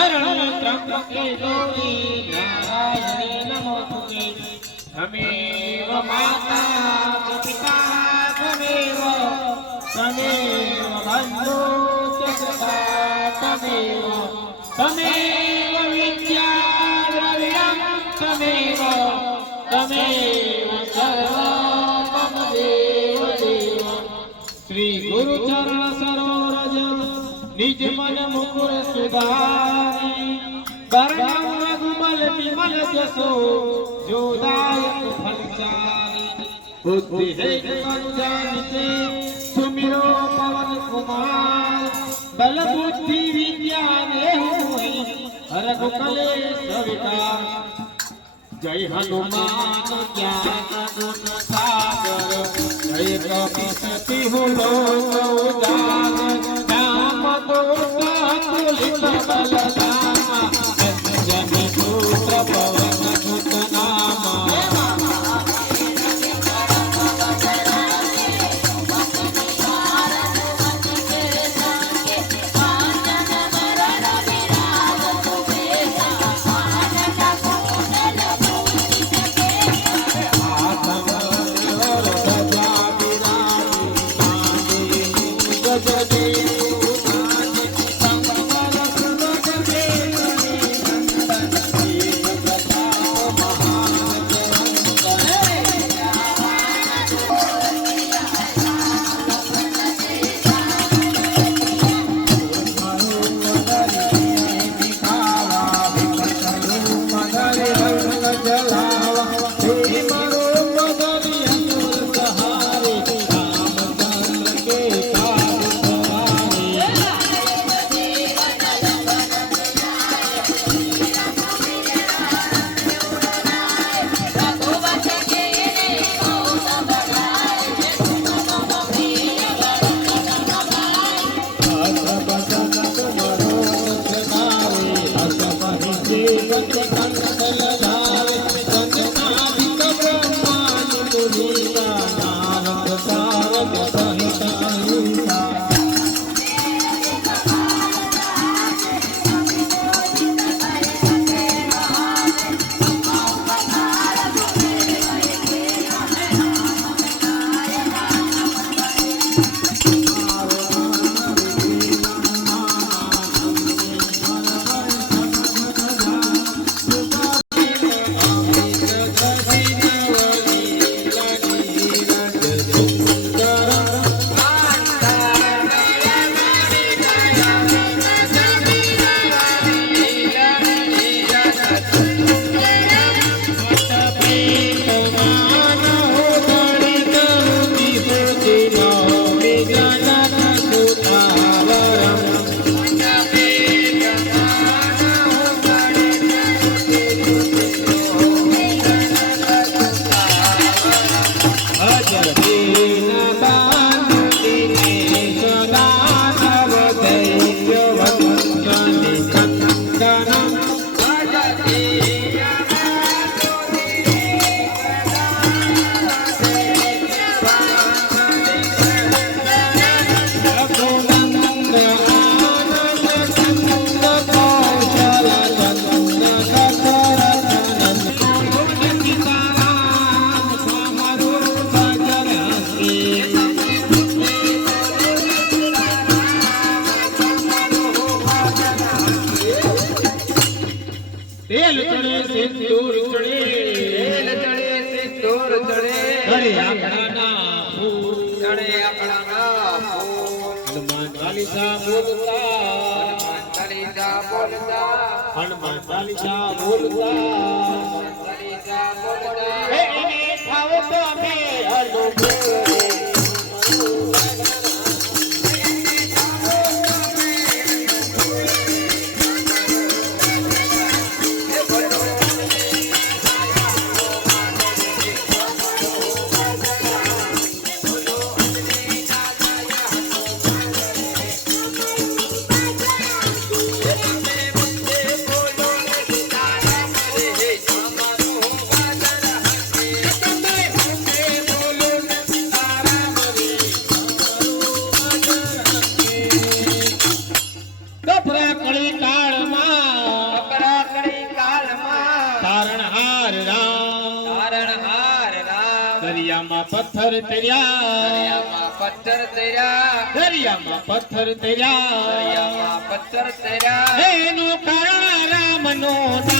त्र्यंबके गौरी नारायणी नमोस्तुते त्वमेव माता पिता त्वमेव बन्धु च सखा त्वमेव विद्या द्रविणं त्वमेव सर्वं मम देव देव श्री गुरु चरण सरोरज निज मन मुकुर सुधारी वर्णम रघुबल विमल जसो जोदायक फलचारी बुद्धि है जानिते सुमिरो पवन कुमार बल बुद्धि विद्या देहु रघुकले सविकार जय हनुमान ज्ञान गुण सागर जय कपि सति लोक उजागर राम दूत तुलित बलधामा जन पुत्र पवन सुत नामा तेल चढ़े सिंदूर चढ़े तेल चढ़े सिंदूर चढ़े चढ़े आकड़ा ना फूल चढ़े आकड़ा ना फूल हनुमान चालीसा बोलता हनुमान चालीसा बोलता हनुमान चालीसा बोलता चालीसा बोलता हे इन्हें खाओ तो हमें हलो દરિયામાં પથ્થર તર્યા દરિયામાં પથ્થર તર્યા દરિયામાં પથ્થર તર્યા દરિયામાં પથ્થર તર્યા એનું કારણ રામનું નામ